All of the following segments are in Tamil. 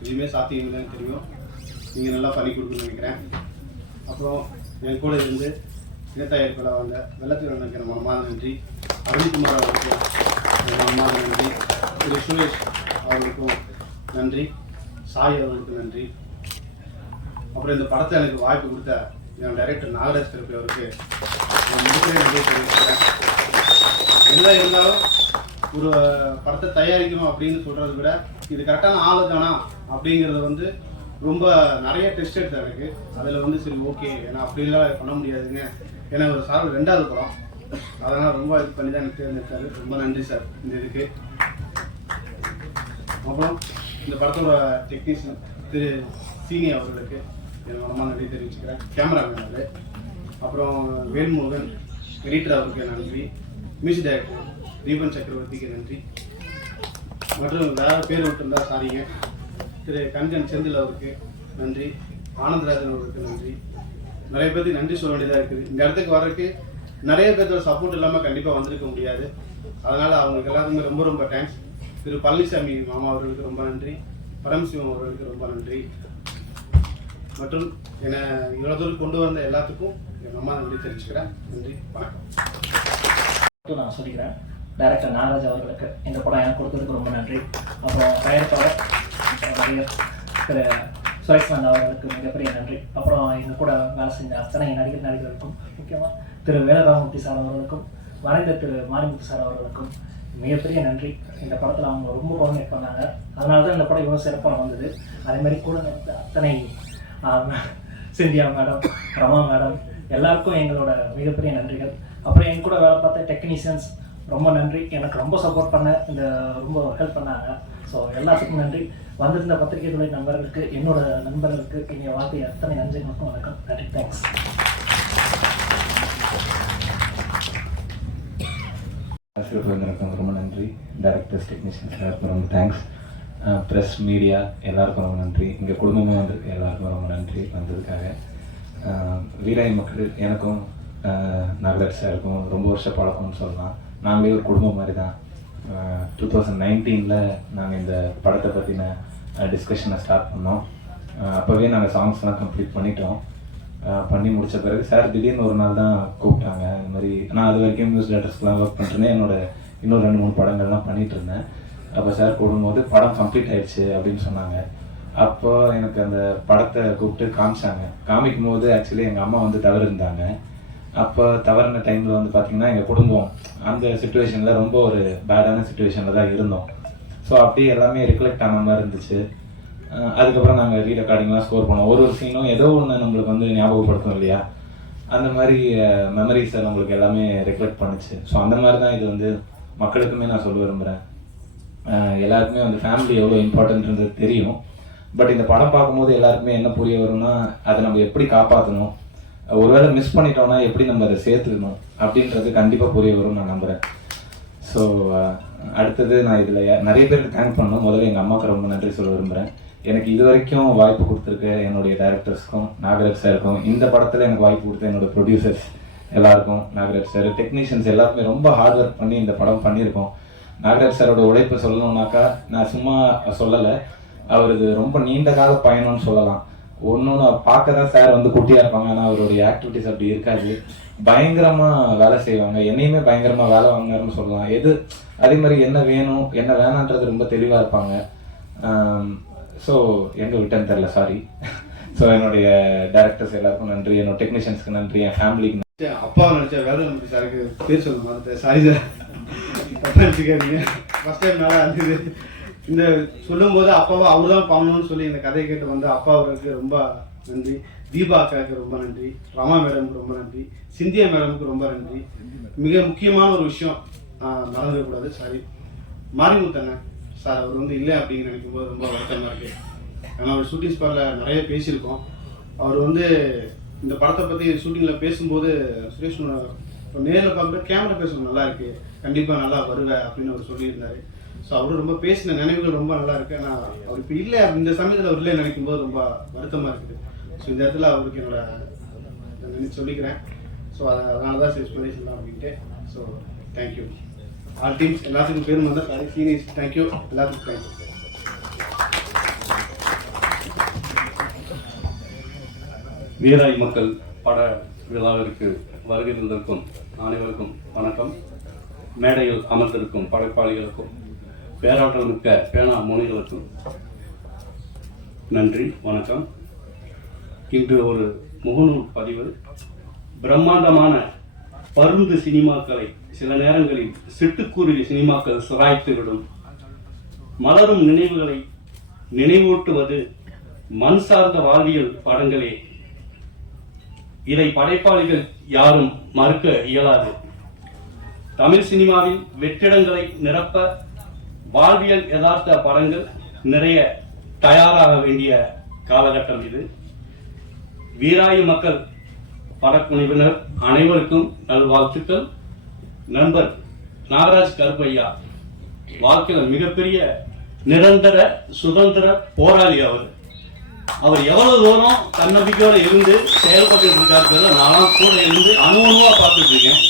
எதுவுமே சாத்தியம் இல்லைன்னு தெரியும். நீங்கள் நல்லா பண்ணி கொடுக்கணும்னு நினைக்கிறேன். அப்புறம் என் கூட இருந்து இனத்தயாரிப்பில் வந்த வெள்ளத்தில் நினைக்கிற மனமாத நன்றி. அருண்குமார் அவர்களுக்கும் மனமாத நன்றி. திரு சுரேஷ் அவர்களுக்கும் நன்றி. சாய் அவர்களுக்கு நன்றி. அப்புறம் இந்த படத்தை எனக்கு வாய்ப்பு கொடுத்த என் டைரக்டர் நாகராஜ் திருப்பி அவருக்கு மிகப்பெரிய நன்றி தெரிவிக்கிறேன். என்ன இருந்தாலும் ஒரு படத்தை தயாரிக்கணும் அப்படின்னு சொல்கிறத விட இது கரெக்டான ஆளு தானா அப்படிங்கிறத ரொம்ப நிறைய டெஸ்ட் எடுத்தேன் எனக்கு. அதில் சரி ஓகே, ஏன்னா அப்படிலாம் பண்ண முடியாதுங்க. ஏன்னா ஒரு சார் 2வது படம், அதனால் ரொம்ப இது பண்ணி தான் எனக்கு தேர்ந்தெடுத்தாரு. ரொம்ப நன்றி சார் இந்த இதுக்கு. அப்புறம் இந்த படத்தோட டெக்னீஷியன் திரு சீனி அவர்களுக்கு என் மனமாக நன்றி தெரிவிச்சுக்கிறேன். கேமராமேன் அது. அப்புறம் வேல்முருகன் எடிட்டர் அவருக்கு நன்றி. மியூசிக் டைரக்டர் தீபன் சக்கரவர்த்திக்கு நன்றி. மற்றும் வேறு பேர் விட்டுருந்தா சாரிங்க. திரு கண்கன் செந்தில் அவருக்கு நன்றி. ஆனந்தராஜன் அவருக்கு நன்றி. நிறைய பேருக்கு நன்றி சொல்ல வேண்டியதாக இருக்குது. இந்த இடத்துக்கு வர்றதுக்கு நிறைய பேர்த்தோட சப்போர்ட் இல்லாமல் கண்டிப்பாக வந்திருக்க முடியாது. அதனால் அவங்களுக்கு எல்லாத்துக்குமே ரொம்ப ரொம்ப தேங்க்ஸ். திரு பழனிசாமி மாமா அவர்களுக்கு ரொம்ப நன்றி. பரமசிவம் அவர்களுக்கு ரொம்ப நன்றி. மற்றும் என்னை இவ்வளோ தூரம் கொண்டு வந்த எல்லாத்துக்கும் என் அம்மா நன்றி தெரிவிச்சுக்கிறேன். நன்றி, வணக்கம். நான் சொல்லிக்கிறேன். டைரக்டர் நாகராஜ் அவர்களுக்கு இந்த படம் எனக்கு கொடுத்ததுக்கு ரொம்ப நன்றி. அப்புறம் தயாரிப்பாளர் நடிகர் திரு சுரேஷ்காந்த் அவர்களுக்கு மிகப்பெரிய நன்றி. அப்புறம் எங்கள் கூட வேலை செஞ்ச அத்தனை நடிகர்களுக்கும், முக்கியமாக திரு வேலராமூர்த்தி சார் அவர்களுக்கும், மறைந்த திரு மாரிமுத்து சார் அவர்களுக்கும் மிகப்பெரிய நன்றி. இந்த படத்தில் அவங்க ரொம்ப கோஆர்டினேட் பண்ணாங்க. அதனால தான் இந்த படம் இவ்வளோ சிறப்பாக வந்தது. அதேமாதிரி கூட நடித்த அத்தனை சிந்தியா மேடம், ரமா மேடம் எல்லாருக்கும் எங்களோட மிகப்பெரிய நன்றிகள். அப்புறம் என் கூட வேலை பார்த்த டெக்னீஷியன்ஸ் ரொம்ப நன்றி. எனக்கு ரொம்ப சப்போர்ட் பண்ண, ரொம்ப ஹெல்ப் பண்ணாங்க. ஸோ எல்லாத்துக்கும் நன்றி. வந்திருந்த பத்திரிகை துறை நண்பர்களுக்கு, என்னோட நண்பர்களுக்கு இங்கே வார்த்தை அத்தனை நன்றிகளுக்கும் வணக்கம். நன்றி, தேங்க்ஸ். ஆசிரியர்களுக்கும் ரொம்ப நன்றி. டைரக்டர்ஸ், டெக்னீஷியன்ஸ் எல்லாருக்கும் ரொம்ப தேங்க்ஸ். ப்ரெஸ், மீடியா எல்லாருக்கும் ரொம்ப நன்றி. இங்கே குடும்பமே வந்திருக்கு, எல்லாருக்கும் ரொம்ப நன்றி வந்ததுக்காக. வீராய் மக்கள் எனக்கும் நாகராஜ் சாருக்கும் ரொம்ப வருஷம் பழக்கம்னு சொல்லலாம். நாங்களே ஒரு குடும்பம் மாதிரி தான். 2019 நாங்கள் இந்த படத்தை பற்றின டிஸ்கஷனை ஸ்டார்ட் பண்ணோம். அப்போவே நாங்கள் சாங்ஸ்லாம் கம்ப்ளீட் பண்ணிட்டோம். பண்ணி முடித்த பிறகு சார் திடீர்னு ஒரு நாள் தான் கூப்பிட்டாங்க. இந்த மாதிரி நான் அது வரைக்கும் நியூஸ் லேட்டர்ஸ்லாம் ஒர்க் பண்ணிட்டுருந்தேன். இன்னொரு 2-3 படங்கள்லாம் பண்ணிகிட்டு இருந்தேன். அப்போ சார் கூடும்போது படம் கம்ப்ளீட் ஆயிடுச்சு அப்படின்னு சொன்னாங்க. அப்போ எனக்கு அந்த படத்தை கூப்பிட்டு காமிச்சாங்க. காமிக்கும் போது ஆக்சுவலி எங்கள் அம்மா தவறு இருந்தாங்க. அப்போ தவறின டைமில் பார்த்தீங்கன்னா எங்கள் குடும்பம் அந்த சுச்சுவேஷனில் ரொம்ப ஒரு பேடான சுச்சுவேஷனில் தான் இருந்தோம். ஸோ அப்படியே எல்லாமே ரிஃப்ளெக்ட் ஆன மாதிரி இருந்துச்சு. அதுக்கப்புறம் நாங்கள் ரீரெக்கார்டிங்லாம் ஸ்கோர் பண்ணோம். ஒரு சீனும் ஏதோ ஒன்று நம்மளுக்கு ஞாபகப்படுத்தும் இல்லையா, அந்த மாதிரி மெமரிஸை நம்மளுக்கு எல்லாமே ரிஃப்ளெக்ட் பண்ணுச்சு. ஸோ அந்த மாதிரி தான் இது மக்களுக்குமே நான் சொல்ல விரும்புகிறேன். எல்லாருக்குமே ஃபேமிலி எவ்வளோ இம்பார்ட்டன்ட்ன்றது தெரியும். பட் இந்த படம் பார்க்கும்போது எல்லாருக்குமே என்ன புரிய வரும்னா, அதை நம்ம எப்படி காப்பாற்றணும், ஒருவேளை மிஸ் பண்ணிட்டோம்னா எப்படி நம்ம அதை சேர்த்துக்கணும் அப்படின்றது கண்டிப்பாக புரிய வரும்னு நான் நம்புகிறேன். ஸோ அடுத்தது நான் இதில் நிறைய பேருக்கு தேங்க் பண்ணணும். முதல்ல எங்கள் அம்மாவுக்கு ரொம்ப நன்றி சொல்ல விரும்புகிறேன். எனக்கு இது வரைக்கும் வாய்ப்பு கொடுத்துருக்க என்னுடைய டைரக்டர்ஸ்க்கும், நாகராஜ் சாருக்கும், இந்த படத்தில் எனக்கு வாய்ப்பு கொடுத்த என்னோடய ப்ரொடியூசர்ஸ் எல்லாருக்கும், நாகராஜ் சார், டெக்னீஷியன்ஸ் எல்லாருமே ரொம்ப ஹார்ட் ஒர்க் பண்ணி இந்த படம் பண்ணியிருக்கோம். நாகராஜ் சாரோட உழைப்பு சொல்லணும்னாக்கா நான் சும்மா சொல்லலை, அவரது ரொம்ப நீண்ட கால பயணம்னு சொல்லலாம். ஒன்று பார்க்க தான் சார் குட்டியாக இருப்பாங்க, ஆனால் அவருடைய ஆக்டிவிட்டிஸ் அப்படி இருக்காது. பயங்கரமாக வேலை செய்வாங்க. என்னையுமே பயங்கரமாக வேலை வாங்கினாருன்னு சொல்லலாம். அதே மாதிரி என்ன வேணும் என்ன வேணான்றது ரொம்ப தெளிவாக இருப்பாங்க. ஸோ எங்கே விட்டேன்னு தெரில, சாரி. ஸோ என்னுடைய டைரக்டர்ஸ் எல்லாருக்கும் நன்றி, என்னோட டெக்னீஷியன்ஸ்க்கு நன்றி, என் ஃபேமிலிக்கு. அப்பா நினச்ச வேலை சாருக்கு பேர் சொல்ல மாதிரி சாரி சார், நினச்சிக்காதீங்க. ஃபஸ்ட் டைம் நல்லா இருந்தது. இந்த சொல்லும்போது அப்பாவை அவர் தான் பண்ணணும்னு சொல்லி இந்த கதையை கேட்டு வந்த அப்பா அவருக்கு ரொம்ப நன்றி. தீபா அக்காவுக்கு ரொம்ப நன்றி. ரமா மேடமுக்கு ரொம்ப நன்றி. சிந்தியா மேடமுக்கு ரொம்ப நன்றி. மிக முக்கியமான ஒரு விஷயம் மறந்துடக்கூடாது, சாரி, மாரிமுத்தண்ண சார். அவர் இல்லை அப்படின்னு நினைக்கும் போது ரொம்ப வருத்தமாக இருக்குது. ஏன்னா அவர் ஷூட்டிங் ஸ்பாட்டில் நிறைய பேசியிருக்கோம். அவர் இந்த படத்தை பற்றி ஷூட்டிங்கில் பேசும்போது சுரேஷ் இப்போ நேரில் பார்க்கும்போது கேமரா பேசணும் நல்லா இருக்குது, கண்டிப்பாக நல்லா வருவேன் அப்படின்னு அவர் சொல்லியிருந்தார். ஸோ அவரும் ரொம்ப பேசின நினைவுகள் ரொம்ப நல்லா இருக்குது. ஆனால் அவர் இப்போ இல்லை, இந்த சமயத்தில் அவர் இல்லை நினைக்கும் போது ரொம்ப வருத்தமாக இருக்குது. ஸோ இந்த இடத்துல அவருக்கு என்னோட சொல்லிக்கிறேன். ஸோ அதனால தான் சரி பண்ணி சொல்லலாம் அப்படின்ட்டு. ஸோ தேங்க்யூ ஆல் டீம்ஸ், எல்லாத்துக்கும் பேரும் வந்தால் சாரி, சீனியர்ஸ் தேங்க்யூ, எல்லாத்துக்கும் தேங்க்யூ. வீராய் மக்கள் பட விழாவிற்கு வருகை தந்திருக்கும் அனைவருக்கும் வணக்கம். மேடையில் அமர்ந்திருக்கும் படைப்பாளிகளுக்கும் பேராற்றல் மிக்க பேனா மொழிகளுக்கும் நன்றி, வணக்கம். இன்று ஒரு முகநூல் பதிவு. பிரம்மாண்டமான பருந்து சினிமாக்களை சில நேரங்களில் சிட்டுக்குருவி சினிமாக்கள் சிராய்த்துவிடும். மலரும் நினைவுகளை நினைவூட்டுவது மண் சார்ந்த வாழ்வியல் படங்களே. இதை படைப்பாளிகள் யாரும் மறுக்க இயலாது. தமிழ் சினிமாவில் வெற்றிடங்களை நிரப்ப வாழ்வியல் யதார்த்த படங்கள் நிறைய தயாராக வேண்டிய காலகட்டம் இது. வீராயு மக்கள் படக்குழுவினர் அனைவருக்கும் நல்வாழ்த்துக்கள். நண்பர் நாகராஜ் கருப்பையா வாழ்க்கையில் மிகப்பெரிய நிரந்தர சுதந்திர போராளி. அவர் எவ்வளவு தூரம் தன்னம்பிக்கையோடு இருந்து செயல்பட்டு இருக்காரு. நானும் கூட இருந்து அணுவா பார்த்துட்டு இருக்கேன்.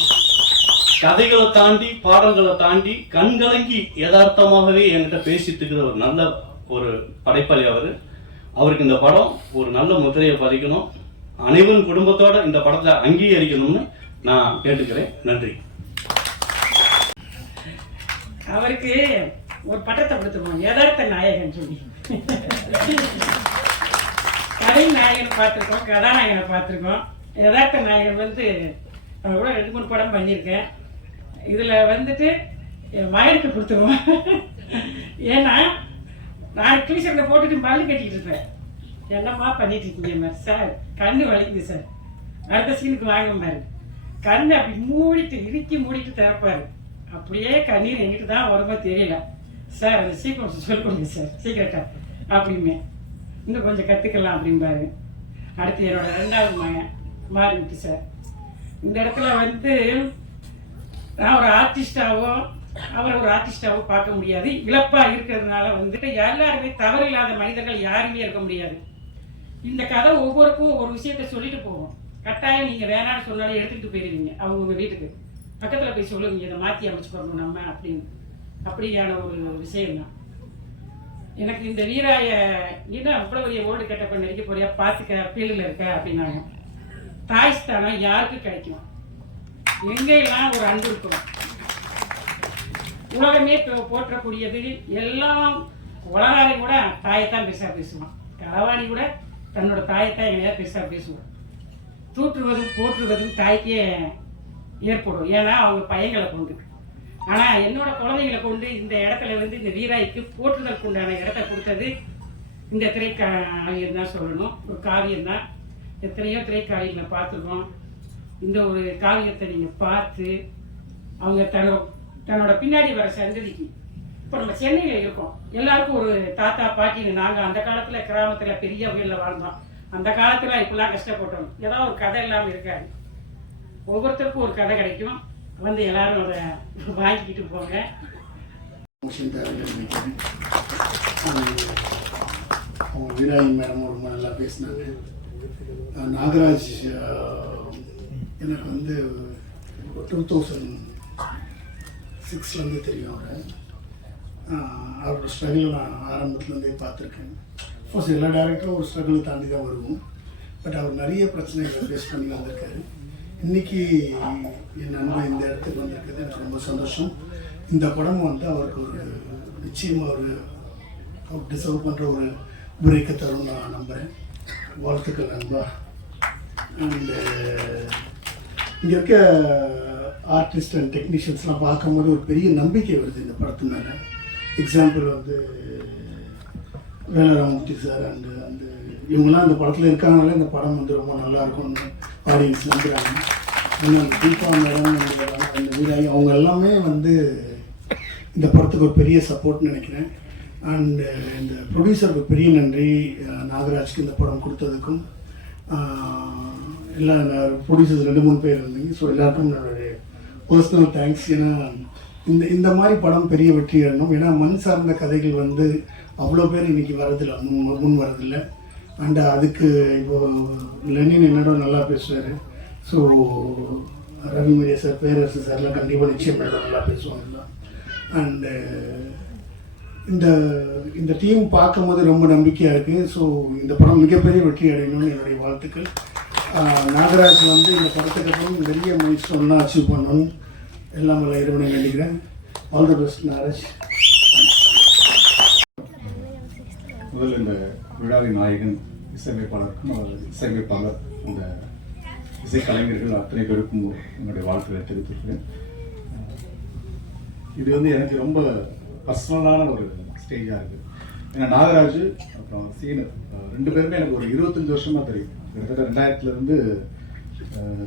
கதைகளை தாண்டி பாடல்களை தாண்டி கண்கலங்கி யதார்த்தமாகவே என்கிட்ட பேசிட்டு இருக்கிற ஒரு நல்ல ஒரு படைப்பாளி அவருக்கு இந்த படம் ஒரு நல்ல முத்திரையை பதிக்கணும். அனைவரும் குடும்பத்தோட இந்த படத்தை அங்கீகரிக்கணும்னு நான் கேட்டுக்கிறேன். நன்றி. அவருக்கு ஒரு பட்டத்தை கொடுத்துருவோம், யதார்த்த நாயகன் சொல்லி. கதை நாயகனை பார்த்துருக்கோம், கதாநாயகனை பார்த்துருக்கோம். யதார்த்த நாயகன் வந்து நான் கூட 2-3 படம் பண்ணியிருக்கேன். இதில் வந்துட்டு என் மகனுக்கு கொடுத்துருவோம். ஏன்னா நான் டியூஷனில் போட்டுட்டு பல்லு கட்டிக்கிட்டு இருப்பேன். என்னம்மா பண்ணிட்டு இருக்கீங்க சார்? கண்ணு வலிக்குது சார். அடுத்த சீனுக்கு வாங்க பாரு, கண்ணு அப்படி மூடிட்டு இறுக்கி மூடிட்டு திறப்பாரு. அப்படியே கண்ணீர் எங்கிட்ட தான் வருமா தெரியல சார். அந்த சீக்கிரம் சொல்லி கொடுங்க சார், சீக்கிரட்டா அப்படிமே இன்னும் கொஞ்சம் கற்றுக்கலாம் அப்படிம்பாரு. அடுத்து என்னோட 2வது மகன் மாறிட்டு சார். இந்த இடத்துல வந்து நான் ஒரு ஆர்டிஸ்டாவோ அவரை ஒரு ஆர்டிஸ்டாவோ பார்க்க முடியாது. இழப்பாக இருக்கிறதுனால வந்துட்டு எல்லாருமே தவறு இல்லாத மனிதர்கள் யாருமே இருக்க முடியாது. இந்த கதை ஒவ்வொருக்கும் ஒரு விஷயத்த சொல்லிட்டு போவோம். கட்டாயம் நீங்கள் வேணான்னு சொன்னாலும் எடுத்துக்கிட்டு போயிடுவீங்க அவங்க உங்கள் வீட்டுக்கு. பக்கத்தில் போய் சொல்லுவீங்க, இதை மாற்றி அமைச்சு போடணும் நம்ம அப்படின்னு. அப்படியான ஒரு விஷயம்தான். எனக்கு இந்த வீராய நீதான் அவ்வளோ பெரிய ஓடு கட்டப்ப நடிக்க போறியா, பார்த்துக்க ஃபீல்டில் இருக்க அப்படின்னாங்க. தாய் ஸ்தானம் யாருக்கு கிடைக்கும்? எங்கெல்லாம் ஒரு அன்பு இருக்கும். உலகமே போற்றக்கூடியது எல்லாம். உலகாரி கூட தாயைத்தான் பெருசாக பேசுவான். களவாணி கூட தன்னோட தாயத்தான் எங்கேயா பெருசாக பேசுவான். தூற்றுவதும் போற்றுவதும் தாய்க்கே ஏற்படும். ஏன்னா அவங்க பையங்களை கொண்டு. ஆனால் என்னோட குழந்தைகளை கொண்டு இந்த இடத்துல வந்து இந்த வீராய்க்கு போற்றுதலுக்கு உண்டான இடத்த கொடுத்தது இந்த திரைக்காவியம் தான் சொல்லணும். ஒரு காவியம் தான். எத்தனையோ திரைக்காவியங்களை பார்த்துருக்கோம். இந்த ஒரு காவியத்தை நீங்கள் பார்த்து அவங்க தன்னோட பின்னாடி வர சந்ததிக்கு. இப்போ நம்ம சென்னையில் இருக்கோம், எல்லாருக்கும் ஒரு தாத்தா பாட்டின்னு. நாங்கள் அந்த காலத்தில் கிராமத்தில் பெரிய வீட்டில் வாழ்ந்தோம். அந்த காலத்தில் இப்படிலாம் கஷ்டப்பட்டோம். ஏதாவது ஒரு கதை இல்லாமல் இருக்காது. ஒவ்வொருத்தருக்கும் ஒரு கதை கிடைக்கும். வந்து எல்லாரும் அதை வாங்கிக்கிட்டு போங்க. அவங்க வீராயி மேடம் ரொம்ப நல்லா பேசினாங்க. நாகராஜ் எனக்கு வந்து 2006 தெரியும். அவரோட ஸ்ட்ரகிள் நான் ஆரம்பத்துலேருந்தே பார்த்துருக்கேன். ஃபர்ஸ்ட் எல்லா டேரக்டரும் ஒரு ஸ்ட்ரகிளை தாண்டி தான் வருவோம். பட் அவர் நிறைய பிரச்சனைகளை ஃபேஸ் பண்ணி வந்திருக்காரு. இன்றைக்கி என் நண்பன் இந்த இடத்துக்கு வந்திருக்கிறது எனக்கு ரொம்ப சந்தோஷம். இந்த படம் வந்து அவருக்கு ஒரு நிச்சயமாக அவர் டிசர்வ் பண்ணுற ஒரு பிரேக்கை தரும் நான் நம்புகிறேன். வாழ்த்துக்கள் நண்பா. அண்டு இங்கே இருக்க ஆர்டிஸ்ட் அண்ட் டெக்னீஷியன்ஸ்லாம் பார்க்கும்போது ஒரு பெரிய நம்பிக்கை வருது இந்த படத்து மேலே. எக்ஸாம்பிள் வந்து வேலராமூர்த்தி சார் அண்டு இவங்கெல்லாம் இந்த படத்தில் இருக்காங்கனால இந்த படம் வந்து ரொம்ப நல்லா இருக்கும்னு ஆடியன்ஸ் நம்புகிறாங்க. ஆனால் தீபா மேடம் அந்த வீராயி அவங்க எல்லாமே வந்து இந்த படத்துக்கு ஒரு பெரிய சப்போர்ட்னு நினைக்கிறேன். அண்டு இந்த ப்ரொடியூசருக்கு பெரிய நன்றி. நாகராஜ்க்கு இந்த படம் கொடுத்ததுக்கும் எல்லா ப்ரொடியூசர்ஸ் 2-3 பேர் இருந்தீங்க. ஸோ எல்லாருக்கும் என்னுடைய பர்சனல் தேங்க்ஸ். ஏன்னா இந்த மாதிரி படம் பெரிய வெற்றி அடையணும். ஏன்னா மண் சார்ந்த கதைகள் வந்து அவ்வளோ பேர் இன்றைக்கி வரதில்லை, முன் வரதில்லை. அண்ட் அதுக்கு இப்போது லெனின் என்னோட நல்லா பேசுவார். ஸோ ரவி மீடியா சார், பேரரசு சார்லாம் கண்டிப்பாக நிச்சயம் நல்லா பேசுவாங்க. அண்டு இந்த டீம் பார்க்கும் போது ரொம்ப நம்பிக்கையாக இருக்குது. ஸோ இந்த படம் மிகப்பெரிய வெற்றி அடையணும்னு என்னுடைய வாழ்த்துக்கள். நாகராஜ் வந்து இந்த படத்துக்கு அப்புறம் நிறைய மைல்ஸ்டோன்லாம் அச்சீவ் பண்ணணும்னு எல்லாம் வல்ல இறைவனை வேண்டிக்கிறேன். All the best Nagaraj. முதல்ல இந்த விழாவின் நாயகன் இசையமைப்பாளருக்கும் இசையமைப்பாளர் இந்த இசைக்கலைஞர்கள் அத்தனை பேருக்கும் என்னுடைய வாழ்த்துக்களை தெரிவித்திருக்கிறேன். இது வந்து எனக்கு ரொம்ப பர்சனலான ஒரு ஸ்டேஜாக இருக்குது. ஏன்னா நாகராஜ் அப்புறம் சீனர் 2 பேருமே எனக்கு ஒரு 25 வருஷமாக தெரியும். கிட்டத்தட்ட 2000லேருந்து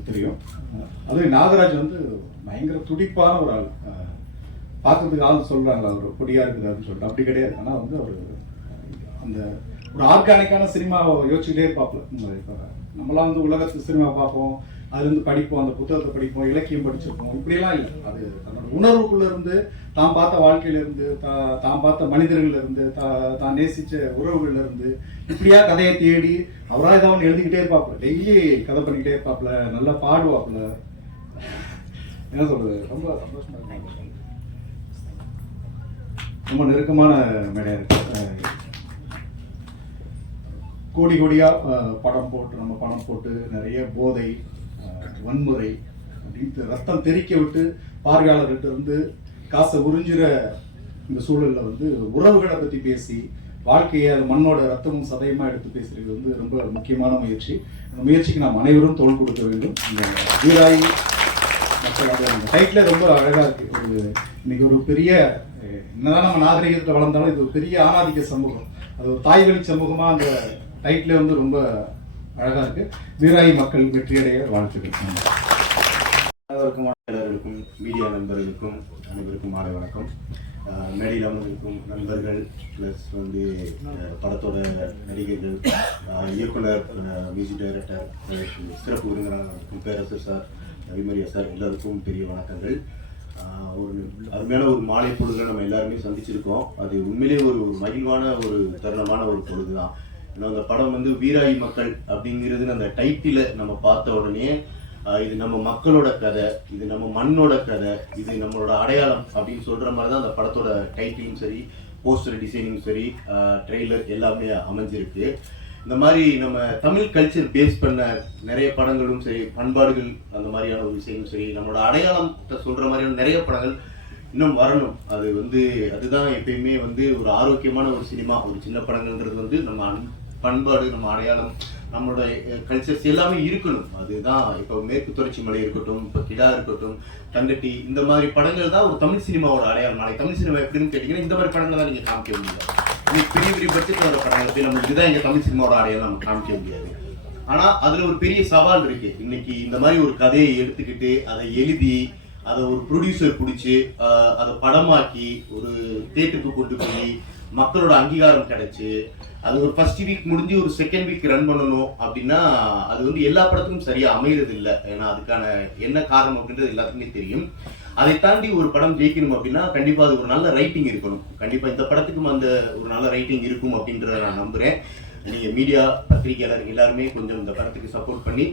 தெரியும். அதுவும் நாகராஜ் வந்து பயங்கர துடிப்பான ஒரு ஆள். பார்க்கறதுக்கு ஆள் சொல்கிறாங்களா அவர் பொடியாக இருக்குது அப்படின்னு சொல்லிட்டு, அப்படி கிடையாது. ஆனால் வந்து அவர் அந்த ஒரு ஆர்கானிக்கான சினிமாவை யோசிச்சுக்கிட்டே இருப்பாப்புல. இப்போ நம்மளாம் வந்து உலகத்துக்கு சினிமா பார்ப்போம், அதுலேருந்து படிப்போம், அந்த புத்தகத்தை படிப்போம், இலக்கியம் படிச்சிருப்போம், இப்படியெல்லாம் இல்லை. அது தன்னோட உணர்வுக்குள்ள இருந்து, தான் பார்த்த வாழ்க்கையிலேருந்து, தான் பார்த்த மனிதர்கள்லேருந்து, தான் நேசித்த உறவுகள்லேருந்து இப்படியா கதையை தேடி அவராக ஏதாவது எழுதிக்கிட்டே இருப்பாப்புல. டெய்லி கதை பண்ணிக்கிட்டே இருப்பாப்புல, நல்லா பாடுவாப்புல. என்ன சொல்றது, ரொம்ப சந்தோஷமா இருக்கு. ரொம்ப நெருக்கமான மேடையாக இருக்கு. கோடி கோடியாக படம் போட்டு நிறைய போதை, வன்முறை அப்படின்ட்டு ரத்தம் தெறிக்க விட்டு பார்வையாளர்கிட்ட இருந்து காசை உறிஞ்சுற இந்த சூழலில் வந்து உறவுகளை பற்றி பேசி வாழ்க்கையை அது மண்ணோட ரத்தமும் சதையுமா எடுத்து பேசுறது வந்து ரொம்ப முக்கியமான முயற்சி. அந்த முயற்சிக்கு நாம் அனைவரும் தோள் கொடுக்க வேண்டும். இந்த வீராய் மக்களோட அந்த டைட்டில் ரொம்ப அழகாக இருக்குது. இன்னைக்கு ஒரு பெரிய, என்னதான் நம்ம நாகரிகத்தில் வளர்ந்தாலும் இது ஒரு பெரிய ஆணாதிக்க சமூகம், அது ஒரு தாய்வழி சமூகமாக அந்த டைட்டில் வந்து ரொம்ப அழகாக இருக்குது. வீராய் மக்கள் வெற்றியடைய வாழ்த்துக்கள். அனைவருக்கும் எல்லாருக்கும் மீடியா நண்பர்களுக்கும் அனைவருக்கும் மாலை வணக்கம். மேடையில் அமர்ந்திருக்கும் நண்பர்கள் ப்ளஸ் வந்து படத்தோட நடிகர்கள், இயக்குனர், மியூசிக் டைரக்டர், சிறப்பு விருந்தினராக பேரரசர் சார், ரவிமரியா சார், எல்லாருக்கும் பெரிய வணக்கங்கள். ஒரு அருமையான ஒரு மாலை பொழுதுல நம்ம எல்லாருமே சந்திச்சிருக்கோம். அது உண்மையிலேயே ஒரு மகிழ்வான ஒரு தருணமான ஒரு பொழுது தான். ஏன்னா அந்த படம் வந்து வீராய் மக்கள் அப்படிங்கிறது அந்த டைட்டில நம்ம பார்த்த உடனே இது நம்ம மக்களோட கதை, இது நம்ம மண்ணோட கதை, இது நம்மளோட அடையாளம் அப்படின்னு சொல்ற மாதிரி தான் அந்த படத்தோட டைட்டிலும் சரி, போஸ்டர் டிசைனிங் சரி, ட்ரெய்லர் எல்லாமே அமைஞ்சிருக்கு. இந்த மாதிரி நம்ம தமிழ் கல்ச்சர் பேஸ் பண்ண நிறைய படங்களும் சரி, பண்பாடுகள் அந்த மாதிரியான ஒரு விஷயமும் சரி, நம்மளோட அடையாளத்தை சொல்ற மாதிரியான நிறைய படங்கள் இன்னும் வரணும். அது வந்து அதுதான் எப்பயுமே வந்து ஒரு ஆரோக்கியமான ஒரு சினிமா. ஒரு சின்ன படங்கள்ன்றது வந்து நம்ம பண்பாடு, நம்ம அடையாளம், நம்மளோட கல்ச்சர்ஸ் எல்லாமே இருக்கணும். அதுதான் இப்போ மேற்கு தொடர்ச்சி மலை இருக்கட்டும், இப்போ கிடா இருக்கட்டும், தங்கட்டி, இந்த மாதிரி படங்கள் தான் ஒரு தமிழ் சினிமாவோட அடையாளம். நாளைக்கு தமிழ் சினிமா எப்படின்னு கேட்டீங்கன்னா இந்த மாதிரி படங்கள் தான் நீங்கள் காமிக்க முடியாது. இன்னைக்கு பெரிய பெரிய பட்ஜெட் வர படங்கள் போய் நம்ம இதுதான் எங்கள் தமிழ் சினிமாவோட அடையாளம் நம்ம காமிக்க முடியாது. ஆனால் அதில் ஒரு பெரிய சவால் இருக்கு. இன்னைக்கு இந்த மாதிரி ஒரு கதையை எடுத்துக்கிட்டு அதை எழுதி அதை ஒரு ப்ரொடியூசர் பிடிச்சி அதை படமாக்கி ஒரு தேட்டருக்கு கொண்டு போய் மக்களோட அங்கீகாரம் கிடைச்சு அது ஒரு ஃபர்ஸ்ட் வீக் முடிஞ்சு ஒரு செகண்ட் வீக் ரன் பண்ணணும் அப்படின்னா அது வந்து எல்லா படத்துக்கும் சரியா அமைகிறது இல்லை. ஏன்னா அதுக்கான என்ன காரணம் அப்படின்றது எல்லாத்துக்குமே தெரியும். அதை தாண்டி ஒரு படம் ஜெயிக்கணும் அப்படின்னா கண்டிப்பா அது ஒரு நல்ல ரைட்டிங் இருக்கணும். கண்டிப்பா இந்த படத்துக்கும் அந்த ஒரு நல்ல ரைட்டிங் இருக்கும் அப்படின்றத நான் நம்புறேன். நீங்க மீடியா, பத்திரிகையாளர் எல்லாருமே கொஞ்சம் இந்த படத்துக்கு சப்போர்ட் பண்ணி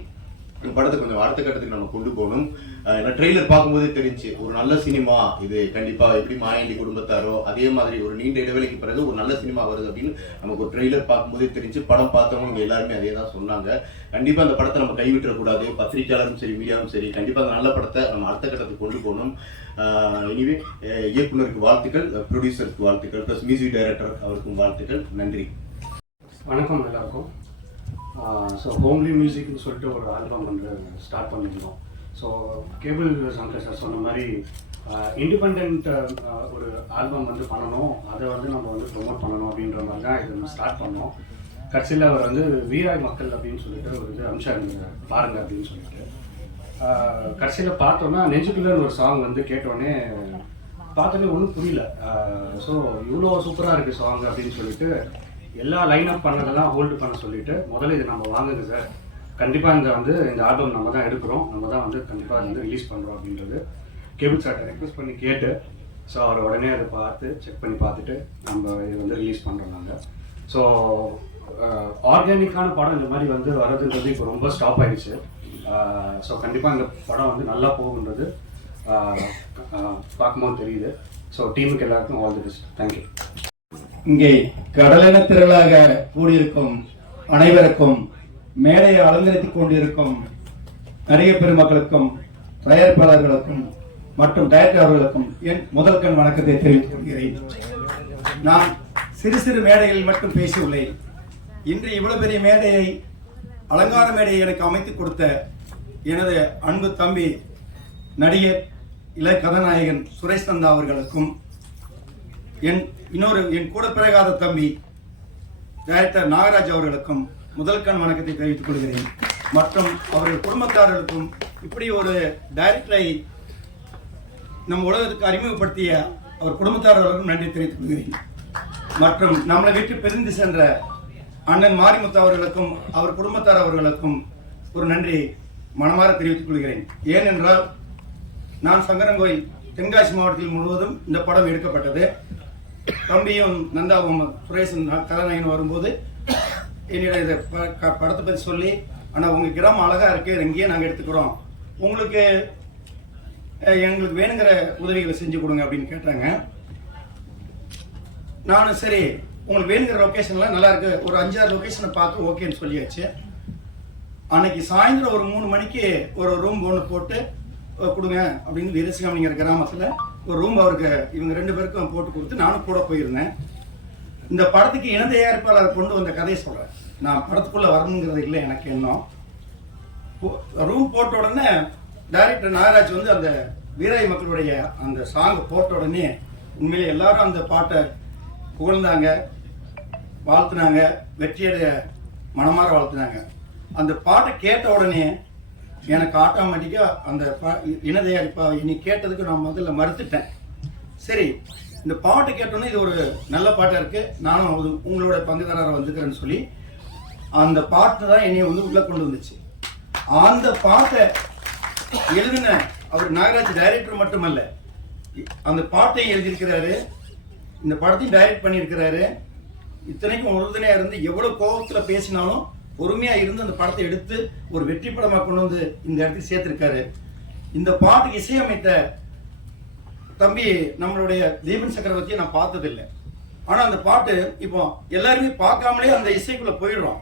இந்த படத்தை கொஞ்சம் அடுத்த கட்டத்துக்கு நம்ம கொண்டு போகணும். நான் ட்ரெய்லர் பார்க்கும்போதே தெரிஞ்சு ஒரு நல்ல சினிமா இது. கண்டிப்பா எப்படி மாயாண்டி குடும்பத்தாரோ அதே மாதிரி ஒரு நீண்ட இடைவெளிக்கு பிறகு ஒரு நல்ல சினிமா வருது அப்படின்னு நமக்கு ஒரு ட்ரெய்லர் பார்க்கும்போதே தெரிஞ்சு. படம் பார்த்தவங்க எல்லாருமே அதே தான் சொன்னாங்க. கண்டிப்பா அந்த படத்தை நம்ம கைவிட்டக்கூடாது. பத்திரிகையாளரும் சரி, மீடியாவும் சரி, கண்டிப்பா அந்த நல்ல படத்தை நம்ம அடுத்த கட்டத்துக்கு கொண்டு போகணும். எனிவே இயக்குனருக்கு வாழ்த்துக்கள், ப்ரொடியூசருக்கு வாழ்த்துக்கள், ப்ளஸ் மியூசிக் டைரக்டர் அவருக்கும் வாழ்த்துக்கள். நன்றி. வணக்கம் எல்லாருக்கும். ஸோ ஹோம்லி மியூசிக்னு சொல்லிட்டு ஒரு ஆல்பம் வந்து ஸ்டார்ட் பண்ணியிருந்தோம். ஸோ கேபிள் சங்கர் சார் சொன்ன மாதிரி இண்டிபெண்ட் ஒரு ஆல்பம் வந்து பண்ணணும், அதை வந்து நம்ம வந்து ப்ரொமோட் பண்ணணும் அப்படின்ற மாதிரி தான் இது ஸ்டார்ட் பண்ணோம். கடைசியில் அவர் வந்து வீராய் மக்கள் அப்படின்னு சொல்லிட்டு ஒரு இது அம்சாருங்க பாருங்க அப்படின்னு சொல்லிட்டு கடைசியில் பார்த்தோன்னா நெஞ்சுக்குள்ளன்னு ஒரு சாங் வந்து கேட்டோடனே பார்த்தோன்னே ஒன்றும் புரியல. ஸோ இவ்வளோ சூப்பராக இருக்குது சாங் அப்படின்னு சொல்லிட்டு எல்லா லைன் அப் பண்ணதெல்லாம் ஹோல்டு பண்ண சொல்லிட்டு முதல்ல இது நம்ம வாங்குங்க சார், கண்டிப்பாக இந்த ஆல்பம் நம்ம தான் எடுக்கிறோம், நம்ம தான் வந்து கண்டிப்பாக வந்து ரிலீஸ் பண்ணுறோம் அப்படின்றது கேபிள் சார்ட்டை ரெக்வஸ்ட் பண்ணி கேட்டு, ஸோ அவர் உடனே அதை பார்த்து செக் பண்ணி பார்த்துட்டு நம்ம இது வந்து ரிலீஸ் பண்ணுறோம் நாங்கள். ஸோ ஆர்கானிக்கான படம் இந்த மாதிரி வந்து வர்றதுன்றது இப்போ ரொம்ப ஸ்டாப் ஆகிடுச்சு. ஸோ கண்டிப்பாக இந்த படம் வந்து நல்லா போகுன்றது பார்க்கும்போது தெரியுது. ஸோ டீமுக்கு எல்லாருக்கும் ஆல் தி பெஸ்ட். தேங்க்யூ. இங்கே கடலென திரளாக கூடியிருக்கும் அனைவருக்கும் மேடையை அலங்கரித்துக் கொண்டிருக்கும் நடிகர் பெருமக்களுக்கும் தயாரிப்பாளர்களுக்கும் மற்றும் டைரக்டர் அவர்களுக்கும் என் முதல் கண் வணக்கத்தை தெரிவித்துக் கொள்கிறேன். நான் சிறு சிறு மேடைகளில் மட்டும் பேசியுள்ளேன். இன்று இவ்வளவு பெரிய மேடையை, அலங்கார மேடையை எனக்கு அமைத்துக் கொடுத்த எனது அன்பு தம்பி நடிகர் இளைய கதாநாயகன் சுரேஷ் நந்தா அவர்களுக்கும், என் கூட பிறகாத தம்பி டைரக்டர் நாகராஜ் அவர்களுக்கும் முதல் கண் வணக்கத்தை தெரிவித்துக் கொள்கிறேன். மற்றும் அவர்கள் குடும்பத்தார்களுக்கும், இப்படி ஒரு டைரக்டரை நம் உலகத்துக்கு அறிமுகப்படுத்திய அவர் குடும்பத்தார்களுக்கும் நன்றி தெரிவித்துக் கொள்கிறேன். மற்றும் நம்மளை விட்டு பிரிந்து சென்ற அண்ணன் மாரிமுத்து அவர்களுக்கும் அவர் குடும்பத்தார் அவர்களுக்கும் ஒரு நன்றி மனமாற தெரிவித்துக் கொள்கிறேன். ஏனென்றால் நான் சங்கரங்கோயில் தென்காசி மாவட்டத்தில் முழுவதும் இந்த படம் எடுக்கப்பட்டது. தம்பியும் நந்தாவும் சுரேஷன் கதாநாயகன் வரும்போது என்னிடம் இதை படத்தை பற்றி சொல்லி, ஆனால் உங்கள் கிராமம் அழகாக இருக்குது, இங்கேயே நாங்கள் எடுத்துக்கிறோம், உங்களுக்கு எங்களுக்கு வேணுங்கிற உதவிகளை செஞ்சு கொடுங்க அப்படின்னு கேட்டாங்க. நானும் சரி உங்களுக்கு வேணுங்கிற லொக்கேஷன்லாம் நல்லா இருக்கு, ஒரு 5-6 லொக்கேஷனை பார்த்து ஓகேன்னு சொல்லியாச்சு. அன்னைக்கு சாயந்தரம் ஒரு 3 மணிக்கு ஒரு ரூம் ஒன்று போட்டு கொடுங்க அப்படின்னு வீரசிகாமணிங்கிற கிராமத்தில் ஒரு ரூம் அவருக்கு இவங்க 2 பேருக்கும் போட்டு கொடுத்து நானும் கூட போயிருந்தேன். இந்த படத்துக்கு இணை தயாரிப்பாளர் கொண்டு வந்த கதையை சொல்கிறேன். நான் படத்துக்குள்ளே வரணுங்கிறது இல்லை எனக்கு எண்ணம். ரூம் போட்ட உடனே டைரக்டர் நாகராஜ் வந்து அந்த வீராய் மக்களுடைய அந்த சாங் போட்ட உடனே உண்மையிலே எல்லாரும் அந்த பாட்டை புகழ்ந்தாங்க, வாழ்த்துனாங்க, வெற்றியடைய மனமாற வாழ்த்துனாங்க. அந்த பாட்டை கேட்ட உடனே எனக்கு ஆட்டோமேட்டிக்காக அந்த இணை தயாரிப்பா இனி கேட்டதுக்கு நான் முதல்ல மறுத்துட்டேன். சரி, இந்த பாட்டு கேட்டோன்னே இது ஒரு நல்ல பாட்டாக இருக்குது, நானும் உங்களோட பங்குதாரராக வந்துக்கிறேன்னு சொல்லி அந்த பாட்டு தான் என்னை வந்து உள்ளே கொண்டு வந்துச்சு. அந்த பாட்டை எழுதின அவர் நாகராஜ் டைரக்டர் மட்டுமல்ல, அந்த பாட்டை எழுதியிருக்கிறாரு, இந்த படத்தையும் டைரக்ட் பண்ணியிருக்கிறாரு. இத்தனைக்கும் உறுதுணையாக இருந்து எவ்வளோ கோபத்தில் பேசினாலும் பொறுமையாக இருந்து அந்த படத்தை எடுத்து ஒரு வெற்றி படமாக கொண்டு வந்து இந்த இடத்துக்கு சேர்த்துருக்காரு. இந்த பாட்டுக்கு இசையமைத்த தம்பி நம்மளுடைய தீபன் சக்கரவர்த்தியை நான் பார்த்ததில்லை. ஆனால் அந்த பாட்டு இப்போ எல்லாருமே பார்க்காமலே அந்த இசைக்குள்ளே போயிடுறோம்.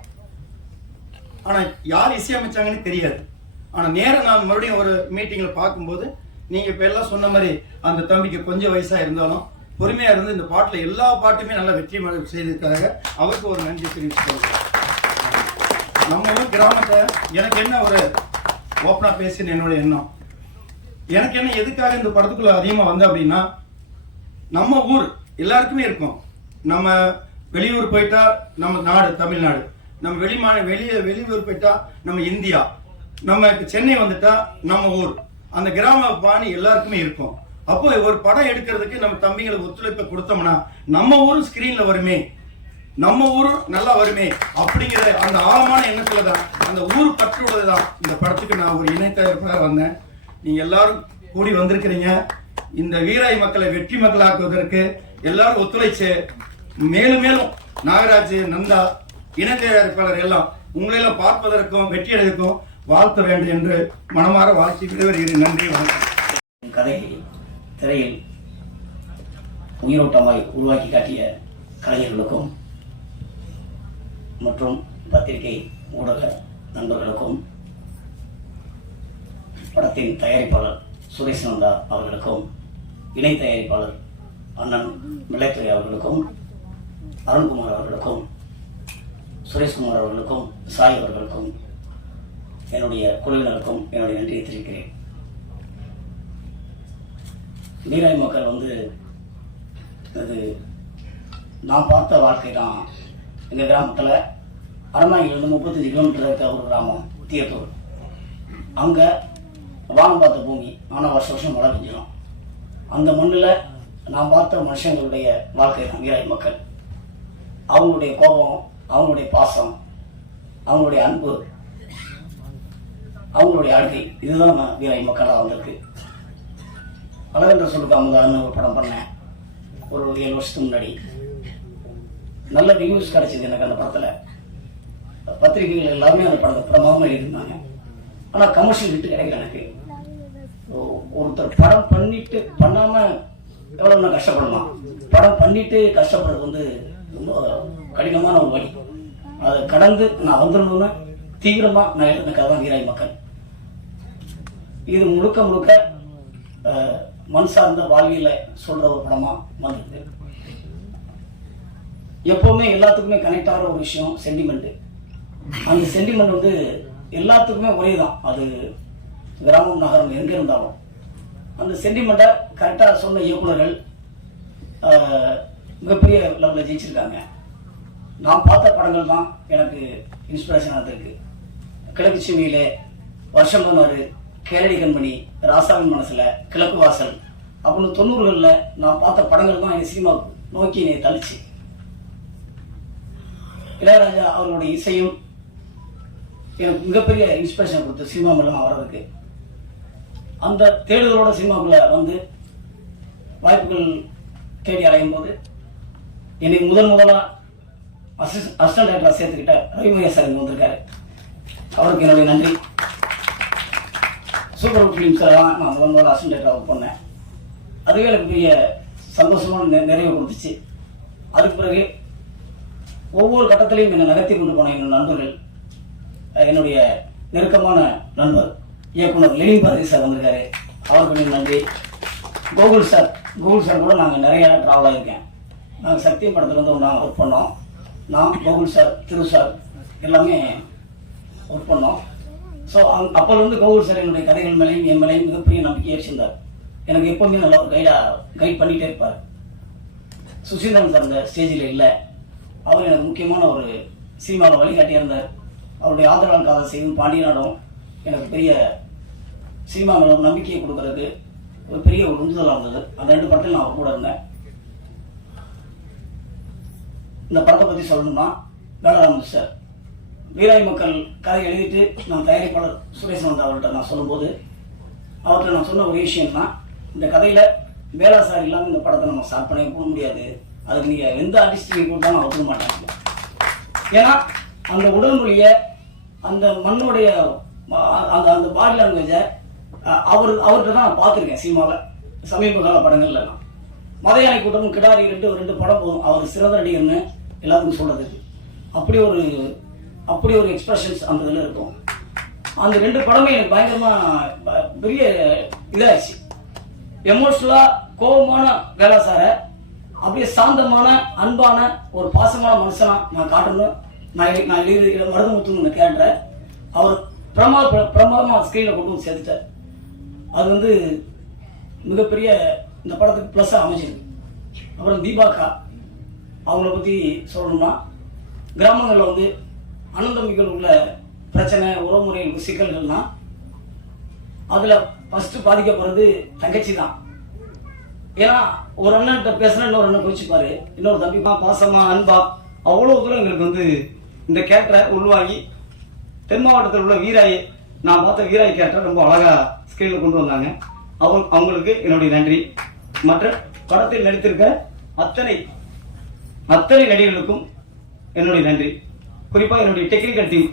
ஆனால் யார் இசையமைச்சாங்கன்னு தெரியாது. ஆனால் நேரம் நான் மறுபடியும் ஒரு மீட்டிங்கில் பார்க்கும்போது நீங்கள் இப்போ எல்லாம் சொன்ன மாதிரி அந்த தம்பிக்கு கொஞ்சம் வயசாக இருந்தாலும் பொறுமையாக இருந்து இந்த பாட்டில் எல்லா பாட்டுமே நல்லா வெற்றி செய்திருக்காங்க. அவருக்கு ஒரு நன்றி தெரிவிச்சுக்கோங்க. நம்ம ஊர் கிராமத்தை எனக்கு என்ன ஒரு ஓப்பனாக பேசுன்னு என்னோட எண்ணம். எனக்கு என்ன எதுக்காக இந்த படத்துக்குள்ள அதிகமாக வந்தேன் அப்படின்னா, நம்ம ஊர் எல்லாருக்குமே இருக்கும். நம்ம வெளியூர் போயிட்டா நம்ம நாடு தமிழ்நாடு, நம்ம வெளியூர் போயிட்டா நம்ம இந்தியா, நம்ம சென்னை வந்துட்டா நம்ம ஊர், அந்த கிராம பாணி எல்லாருக்குமே இருக்கும். அப்போ ஒரு படம் எடுக்கிறதுக்கு நம்ம தம்பிங்களுக்கு ஒத்துழைப்பை கொடுத்தோம்னா நம்ம ஊரும் ஸ்கிரீன்ல வருமே, நம்ம ஊரும் நல்லா வருமே அப்படிங்கிற அந்த ஆழமான எண்ணத்துல தான், அந்த ஊர் பற்றோடு தான் இந்த படத்துக்கு நான் ஒரு இணை தயாரிப்பாக வந்தேன். நீங்க எல்லாரும் கூடி வந்திருக்கிறீங்க. இந்த வீராய் மக்களை வெற்றி மக்களாக்குவதற்கு எல்லாரும் ஒத்துழைச்சு மேலும் மேலும் நாகராஜ், நந்தா, இணை தயாரிப்பாளர் எல்லாம் உங்களெல்லாம் பார்ப்பதற்கும் வெற்றி அடைவதற்கும் வாழ்த்த வேண்டும் என்று மனமாற வாழ்த்தி விடைபெறுகிறேன். நன்றி, வணக்கம். கதையை திரையில் உயிரோட்டமாய் உருவாக்கி காட்டிய கலைஞர்களுக்கும் மற்றும் பத்திரிகை ஊடக நண்பர்களுக்கும், படத்தின் தயாரிப்பாளர் சுரேஷ் நந்தா அவர்களுக்கும், இணை தயாரிப்பாளர் அண்ணன் மிளைத்துறை அவர்களுக்கும், அருண்குமார் அவர்களுக்கும், சுரேஷ்குமார் அவர்களுக்கும், சாய் அவர்களுக்கும், என்னுடைய குழுவினருக்கும் என்னுடைய நன்றியை தெரிவிக்கிறேன். வீராய் மக்கள் வந்து அது நான் பார்த்த வாழ்க்கை தான். எங்கள் கிராமத்தில் அரமாங்கிலிருந்து 35 கிலோமீட்டர் இருக்க ஒரு கிராமம் தீயத்தூர். அங்கே வானம் பார்த்த பூமி, ஆனால் வருஷம் மழை பெஞ்சிடும். அந்த மண்ணில் நான் பார்த்த மனுஷங்களுடைய வாழ்க்கை தான் வீராய் மக்கள். அவங்களுடைய கோபம், அவங்களுடைய பாசம், அவங்களுடைய அன்பு, அவங்களுடைய அழுகை, இதுதான் நான் வீராய் மக்களாக வந்திருக்கு. அழகென்ற சொல்லுக்காமதான்னு ஒரு படம் பண்ணேன் ஒரு 7 வருஷத்துக்கு முன்னாடி. நல்ல ரிவ்யூஸ் கிடைச்சிது எனக்கு அந்த படத்தில். பத்திரிகைகள் எல்லாமே அந்த படத்தை பிரமாதமாக எழுதியிருந்தாங்க. ஆனால் கமர்ஷியல் ஹிட்டு கிடைக்கல எனக்கு. ஒருத்தர் படம் பண்ணிட்டு பண்ணாமல் எவ்வளோ நான் கஷ்டப்படலாம். படம் பண்ணிட்டு கஷ்டப்படுறது வந்து ரொம்ப கடினமான ஒரு வழி. அதை கடந்து நான் வந்துடணும்னு தீவிரமாக நான் எழுதின கதை தான் வீராய் மக்கள். இது முழுக்க முழுக்க மண் சார்ந்த வாழ்வியலை சொல்கிற ஒரு படமாக வந்திருக்கு. எப்போவுமே எல்லாத்துக்குமே கனெக்ட் ஆகிற ஒரு விஷயம் சென்டிமெண்ட்டு. அந்த சென்டிமெண்ட் வந்து எல்லாத்துக்குமே ஒரே தான், அது கிராமம் நகரம் எங்கே இருந்தாலும் அந்த சென்டிமெண்ட்டை கரெக்டாக சொன்ன இயக்குநர்கள் மிகப்பெரிய லெவலில் ஜெயிச்சிருக்காங்க. நான் பார்த்த படங்கள் தான் எனக்கு இன்ஸ்பிரேஷனாக இருந்திருக்கு. கிழக்கு சீமையிலே, வருஷம் 16, கேளடி கண்மணி, ராசாவின் மனசில், கிழக்கு வாசல் அப்படின்னு 90களில் நான் பார்த்த படங்கள் தான் என் சினிமா நோக்கி என்னை தள்ளிச்சு. இளையராஜா அவர்களுடைய இசையும் எனக்கு மிகப்பெரிய இன்ஸ்பிரேஷன் கொடுத்து சினிமா மூலமாக வர்றதுக்கு. அந்த தேடுதலோட சினிமாக்குள்ள வந்து வாய்ப்புகள் தேடி அலையும் போது என்னை முதலாக அசிஸ்டன்ட் டைரக்டராக சேர்த்துக்கிட்ட ரவிமகேஷ் சார் இங்கே வந்திருக்காரு. அவருக்கு என்னுடைய நன்றி. சூப்பர் ஃபிலிம்ஸில் தான் நான் முதல்ல அசிஸ்டன்ட் டைரக்டராக ஒர்க் பண்ணேன். அதுவே எனக்கு பெரிய சந்தோஷமான நிறைவு கொடுத்துச்சு. அதுக்கு பிறகு ஒவ்வொரு கட்டத்திலையும் என்னை நகர்த்தி கொண்டு போன என்னோட நண்பர்கள், என்னுடைய நெருக்கமான நண்பர் இயக்குனர் லெனின் பாரதி சார் வந்திருக்காரு, அவர்களுக்கு நன்றி. கோகுல் சார் கூட நாங்கள் நிறைய ட்ராவல் ஆகியிருக்கேன். நாங்கள் சக்தி படத்துலேருந்து நாங்கள் ஒர்க் பண்ணோம். நான், கோகுல் சார், திரு சார் எல்லாமே ஒர்க் பண்ணோம். ஸோ அப்போலேருந்து கோகுல் சார் என்னுடைய கதைகள் மேலேயும் என் மேலேயும் மிகப்பெரிய நம்பிக்கையை வச்சிருந்தார். எனக்கு எப்போவுமே நல்லா கைட் பண்ணிகிட்டே இருப்பார். சுசீந்திரன் சார் அந்த ஸ்டேஜில் இல்லை, அவர் எனக்கு முக்கியமான ஒரு சினிமாவில் வழிகாட்டியாக இருந்தார். அவருடைய ஆதரவான காதல் செய்யும் பாண்டியநாடும் எனக்கு பெரிய சினிமா நம்பிக்கையை கொடுக்கறதுக்கு ஒரு பெரிய ஒரு உந்துதலாக இருந்தது. அந்த 2 படத்தில் நான் அவர் கூட இருந்தேன். இந்த படத்தை பற்றி சொல்லணும்னா, வேலராமன் சார் வீராய் மக்கள் கதை எழுதிட்டு நான் தயாரிப்பாளர் சுரேஷ் நந்தா அவர்கிட்ட நான் சொல்லும்போது அவர்கிட்ட நான் சொன்ன ஒரு விஷயம்னா, இந்த கதையில் வேலா சார் இல்லாமல் இந்த படத்தை நம்ம ஸ்டார்ட் பண்ணி போக முடியாது, அதுக்கு நீங்கள் எந்த ஆர்டிஸ்ட் கொடுத்தாலும் ஒத்துக்க மாட்டாங்க. ஏன்னா அந்த உடல் மொழியை, அந்த மண்ணோடைய அந்த பாடி லாங்குவேஜை அவர்கிட்ட தான் நான் பார்த்துருக்கேன் சினிமாவில் சமீப கால படங்கள்லாம். மதையானை கூட்டமும் கிடாரி 2 படம் போதும் அவர் சிறந்த நடிகர்னு எல்லாத்துக்கும் சொல்றதுக்கு. அப்படி ஒரு எக்ஸ்பிரஷன்ஸ் அந்த இதில் இருக்கும். அந்த 2 படமே எனக்கு பயங்கரமாக பெரிய இதாகிடுச்சு. எமோஷனலாக கோபமான வேலை சாரை அப்படியே சாந்தமான அன்பான ஒரு பாசமான மனுஷனா நான் காட்டணும். நான் எழுதி மருதமுத்துன்னு கேட்டேன். அவர் பிரமாதமாக ஸ்க்ரீனில் கொண்டு வந்து சேர்த்துட்டார். அது வந்து மிகப்பெரிய இந்த படத்துக்கு ப்ளஸ்ஸாக அமைச்சிருக்கு. அப்புறம் தீபாக்கா அவங்கள பற்றி சொல்லணும்னா, கிராமங்களில் வந்து அனந்தமிகள் உள்ள பிரச்சனை, உறவுமுறைகள், சிக்கல்கள்னா அதில் ஃபஸ்ட்டு பாதிக்கப்படுறது தங்கச்சி தான். ஏன்னா ஒரு அண்ணன்கிட்ட பேசுனா இன்னொரு அண்ணன் கோச்சிப்பாரு, இன்னொரு தம்பிப்பா பாசமா அன்பா அவ்வளோ தூரம் எங்களுக்கு வந்து இந்த கேரக்டரை உள்வாங்கி தென் மாவட்டத்தில் உள்ள வீராயை, நான் பார்த்த வீராய் கேரக்டரை ரொம்ப அழகாக ஸ்க்ரீனில் கொண்டு வந்தாங்க. அவங்களுக்கு என்னுடைய நன்றி. மற்ற படத்தில் நடித்திருக்க அத்தனை நடிகர்களுக்கும் என்னுடைய நன்றி. குறிப்பாக என்னுடைய டெக்னிக்கல் டீம்